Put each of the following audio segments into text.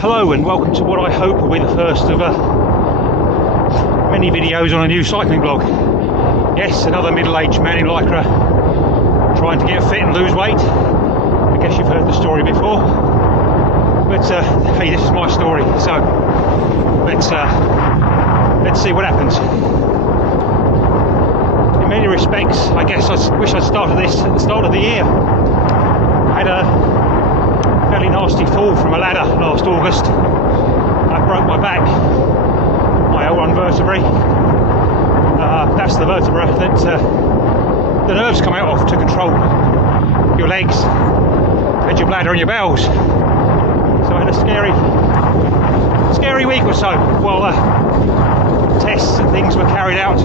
Hello and welcome to what I hope will be the first of many videos on a new cycling blog. Yes, another middle-aged man in lycra trying to get fit and lose weight. I guess you've heard the story before, but hey, this is my story, so let's see what happens. In many respects, I guess I wish I'd started this at the start of the year. I had a fairly nasty fall from a ladder last August. I broke my back, my L1 vertebrae. That's the vertebra that the nerves come out of to control your legs and your bladder and your bowels. So I had a scary week or so while tests and things were carried out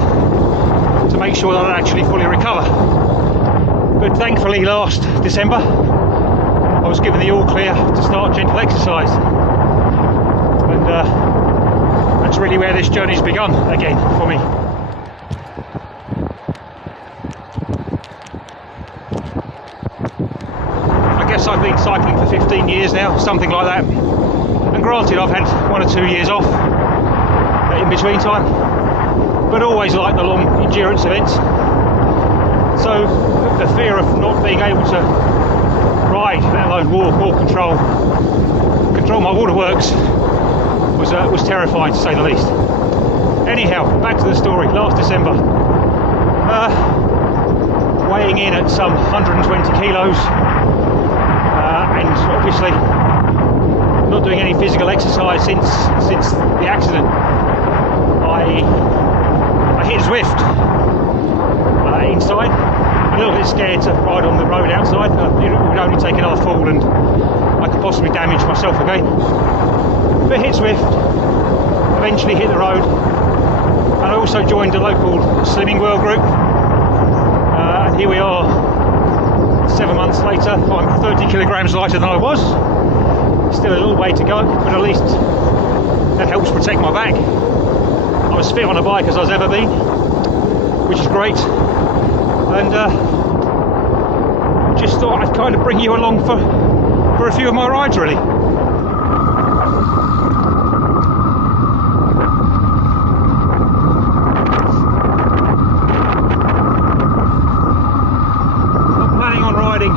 to make sure that I'd actually fully recover. But thankfully last December I was given the all clear to start gentle exercise, and that's really where this journey's begun again for me. I guess I've been cycling for 15 years now, something like that, and granted I've had 1 or 2 years off in between time, but always liked the long endurance events. So the fear of not being able to ride, let alone walk or control my waterworks was terrifying, to say the least. Anyhow, back to the story. Last December, weighing in at some 120 kilos, and obviously not doing any physical exercise since the accident. I hit Zwift inside. A little bit scared to ride on the road outside. It would only take another fall and I could possibly damage myself again. But hit Zwift, eventually hit the road, and I also joined a local Slimming World group. And here we are 7 months later. I'm 30 kilograms lighter than I was. Still a little way to go, but at least that helps protect my back. I'm as fit on a bike as I've ever been, which is great. And just thought I'd kind of bring you along for a few of my rides, really. I'm planning on riding, I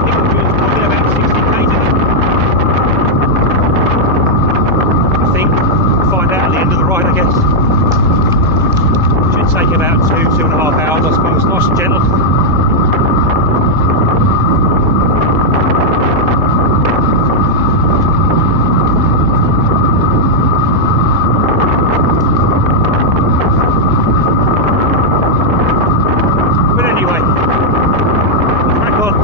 think it'll be probably about 60k today. I think, we'll find out at the end of the ride, I guess. Take about 2.5 hours, I suppose, nice and gentle. But anyway, crack on.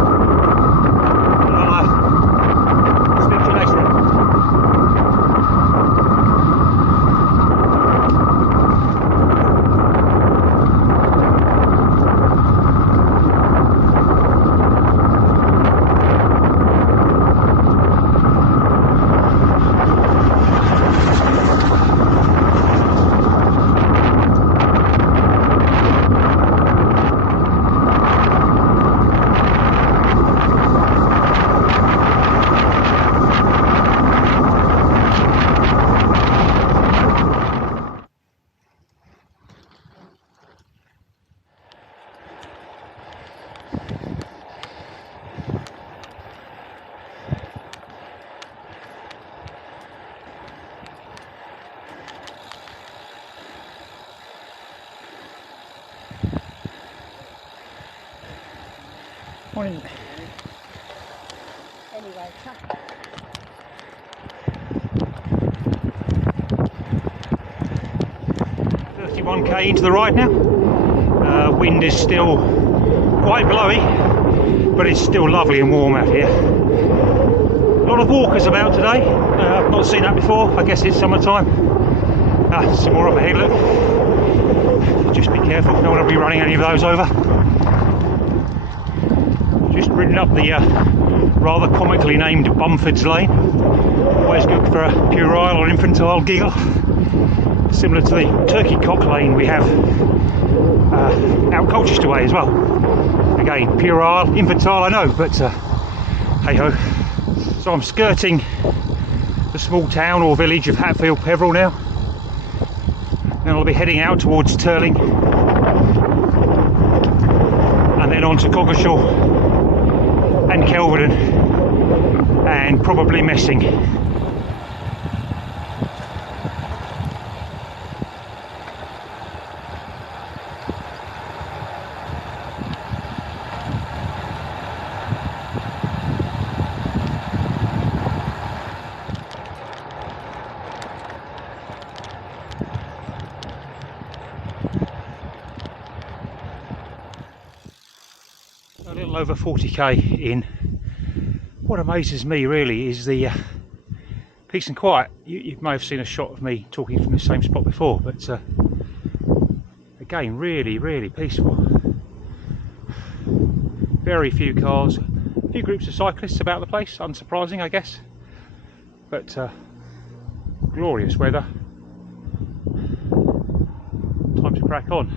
I'll speak to you next time. Morning. Anyway, 31k into the ride now. Wind is still quite blowy, but it's still lovely and warm out here. A lot of walkers about today. I've not seen that before. I guess it's summertime. Some more up ahead, look. Just be careful, don't want to be running any of those over. Just ridden up the rather comically named Bumford's Lane. Always good for a puerile or infantile giggle. Similar to the Turkey Cock Lane we have out Colchester way as well. Again, puerile, infantile, I know, but hey ho. So I'm skirting the small town or village of Hatfield Peveril now. Then I'll be heading out towards Turling and then on to Coggeshall and Kelvedon and probably Messing. A little over 40k in. What amazes me really is the peace and quiet. You may have seen a shot of me talking from the same spot before, but again, really peaceful. Very few cars, a few groups of cyclists about the place, unsurprising I guess, but glorious weather. Time to crack on.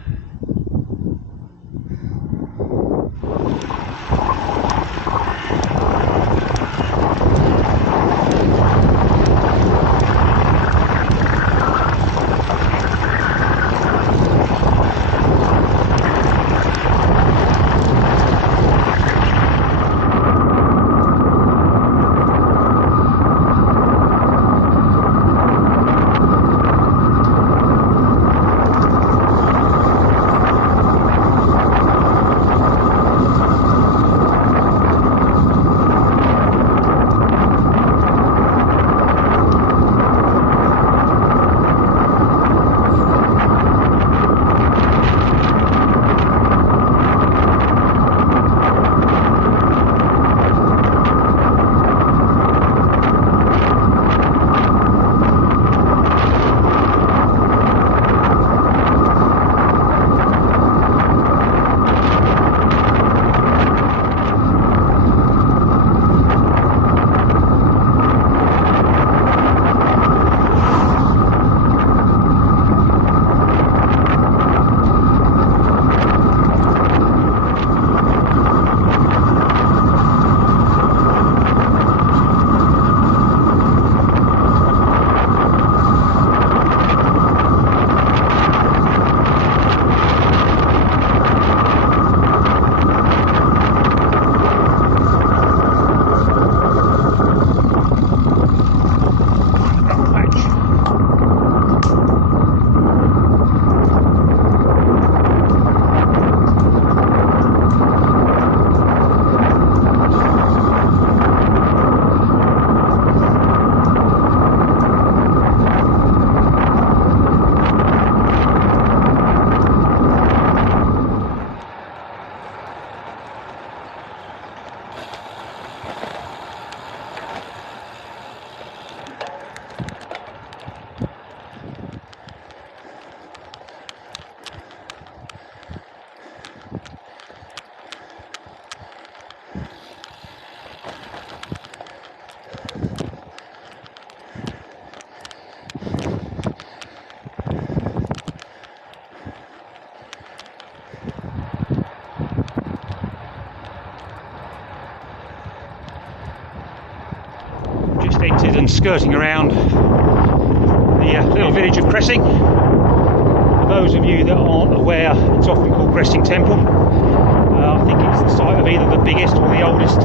Entered and skirting around the little village of Cressing. For those of you that aren't aware, it's often called Cressing Temple. I think it's the site of either the biggest or the oldest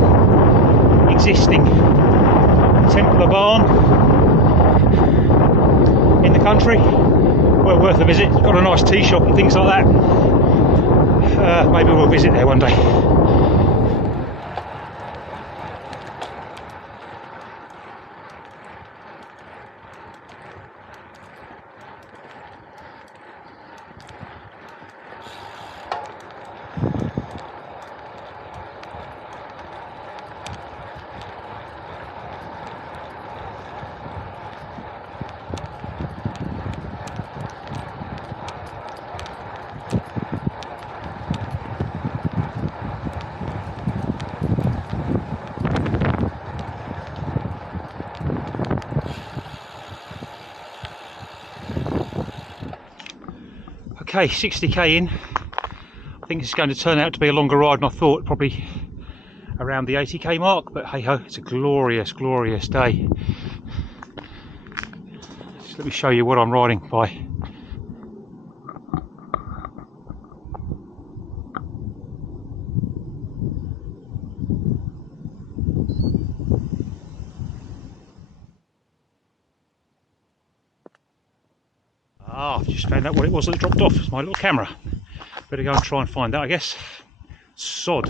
existing Templar barn in the country. Well worth a visit. It's got a nice tea shop and things like that. Maybe we'll visit there one day. Okay, 60k in. I think it's going to turn out to be a longer ride than I thought, probably around the 80k mark, but hey ho, it's a glorious, glorious day. Just let me show you what I'm riding by. I've just found out what it was that dropped off. It's my little camera. Better go and try and find that, I guess. Sod.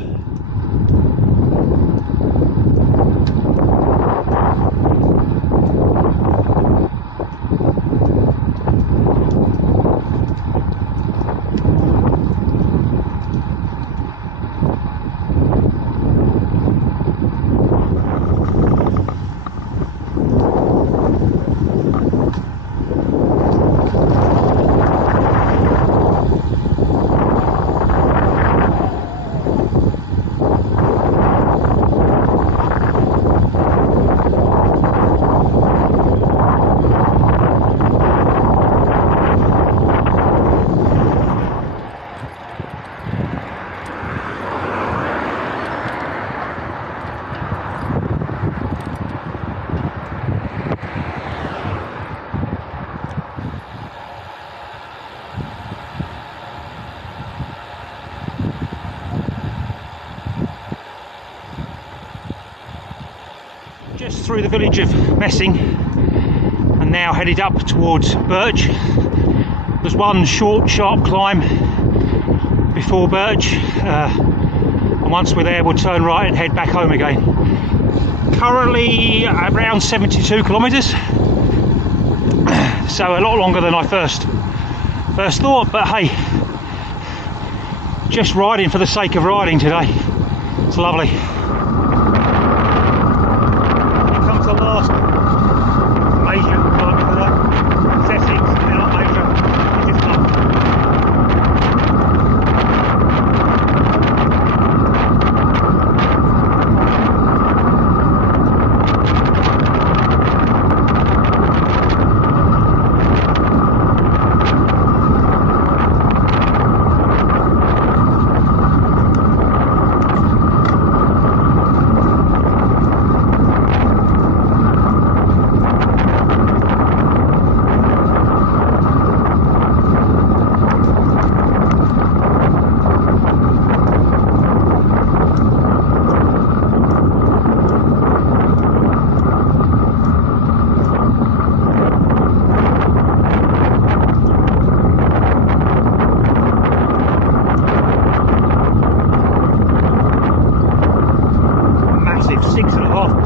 Just through the village of Messing and now headed up towards Birch. There's one short sharp climb before Birch, and once we're there we'll turn right and head back home again. Currently around 72 kilometres, so a lot longer than I first thought, but hey, just riding for the sake of riding today. It's lovely. The last major climb of the day. It's Essex, they're not major, it is fun.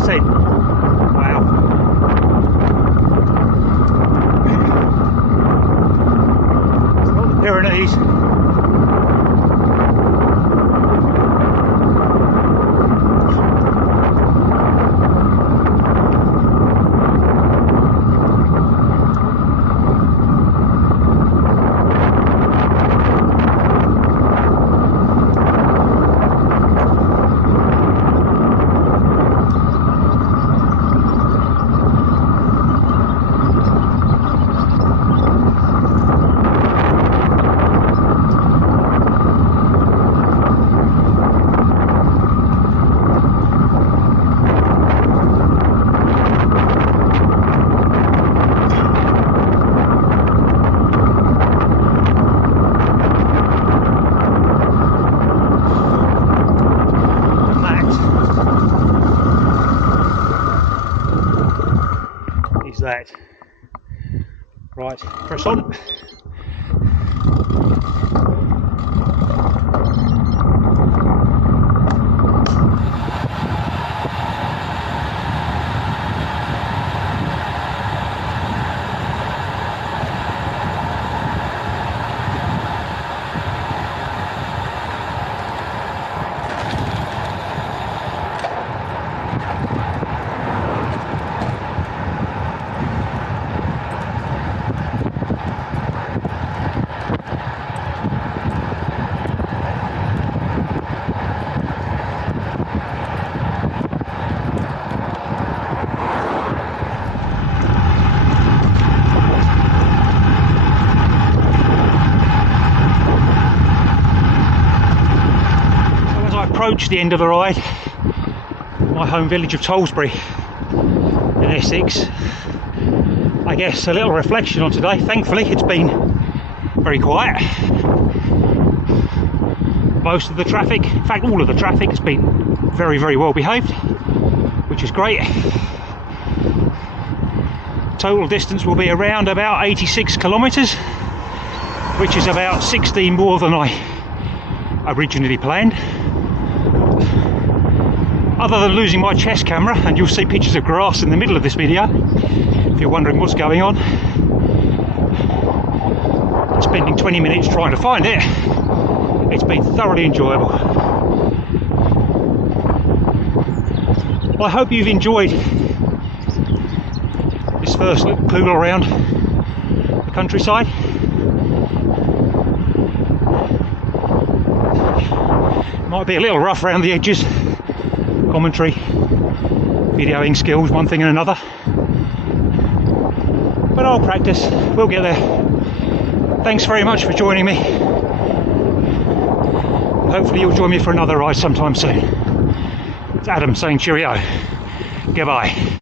Wow. It's not the Pyrenees. That right, press on. Approach the end of the ride, my home village of Tollsbury in Essex. I guess a little reflection on today. Thankfully it's been very quiet. Most of the traffic, in fact all of the traffic, has been very, very well behaved, which is great. Total distance will be around about 86 kilometres, which is about 16 more than I originally planned. Other than losing my chest camera, and you'll see pictures of grass in the middle of this video if you're wondering what's going on, spending 20 minutes trying to find it, it's been thoroughly enjoyable. I hope you've enjoyed this first little pool around the countryside. Might be a little rough around the edges, commentary, videoing skills, one thing and another, but I'll practice, we'll get there. Thanks very much for joining me. Hopefully you'll join me for another ride sometime soon. It's Adam saying cheerio. Goodbye.